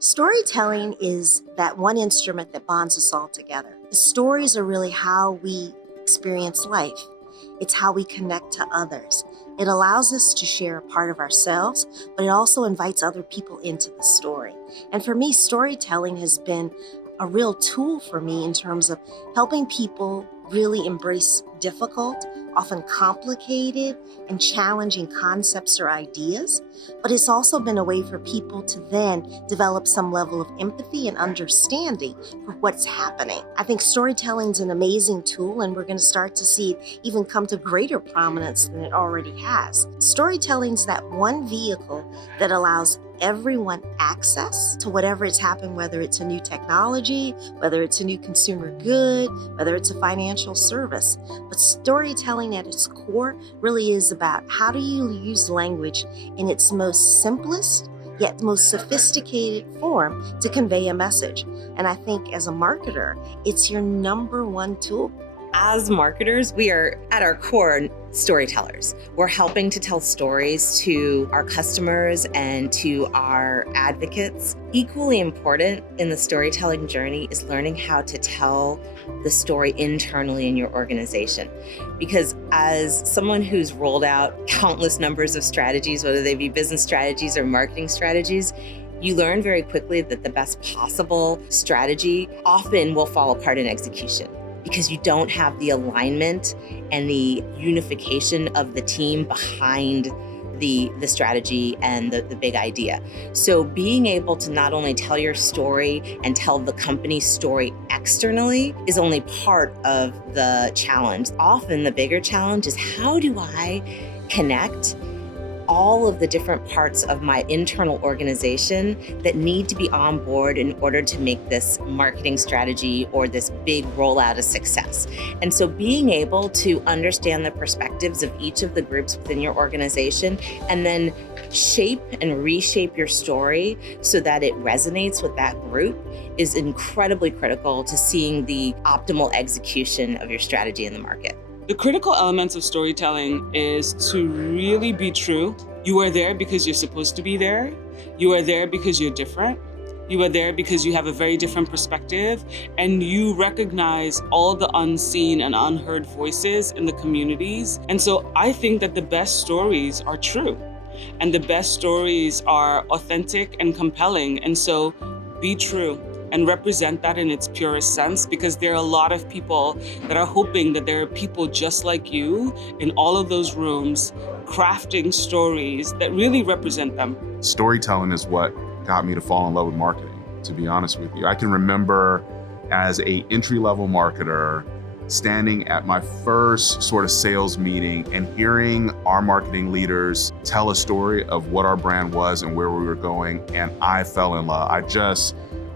Storytelling is that one instrument that bonds us all together. The stories are really how we experience life. It's how we connect to others. It allows us to share a part of ourselves, but it also invites other people into the story. And for me, storytelling has been a real tool for me in terms of helping people really embrace difficult, often complicated and challenging concepts or ideas. But it's also been a way for people to then develop some level of empathy and understanding for what's happening. I think storytelling is an amazing tool, and we're going to start to see it even come to greater prominence than it already has. Storytelling is that one vehicle that allows everyone access to whatever is happening, whether it's a new technology, whether it's a new consumer good, whether it's a financial service. But storytelling at its core really is about how do you use language in its most simplest yet most sophisticated form to convey a message. And I think as a marketer, it's your number one tool. As marketers, we are at our core storytellers. We're helping to tell stories to our customers and to our advocates. Equally important in the storytelling journey is learning how to tell the story internally in your organization. Because as someone who's rolled out countless numbers of strategies, whether they be business strategies or marketing strategies, you learn very quickly that the best possible strategy often will fall apart in execution, because you don't have the alignment and the unification of the team behind the strategy and the big idea. So being able to not only tell your story and tell the company's story externally is only part of the challenge. Often the bigger challenge is, how do I connect all of the different parts of my internal organization that need to be on board in order to make this marketing strategy or this big rollout a success. And so being able to understand the perspectives of each of the groups within your organization and then shape and reshape your story so that it resonates with that group is incredibly critical to seeing the optimal execution of your strategy in the market. The critical elements of storytelling is to really be true. You are there because you're supposed to be there. You are there because you're different. You are there because you have a very different perspective, and you recognize all the unseen and unheard voices in the communities. And so I think that the best stories are true, and the best stories are authentic and compelling. And so be true and represent that in its purest sense, because there are a lot of people that are hoping that there are people just like you in all of those rooms crafting stories that really represent them. Storytelling is what got me to fall in love with marketing, to be honest with you. I can remember as a entry-level marketer standing at my first sort of sales meeting and hearing our marketing leaders tell a story of what our brand was and where we were going, and I fell in love.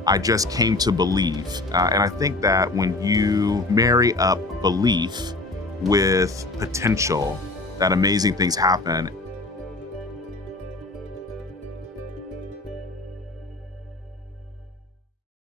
I just came to believe. And I think that when you marry up belief with potential, that amazing things happen.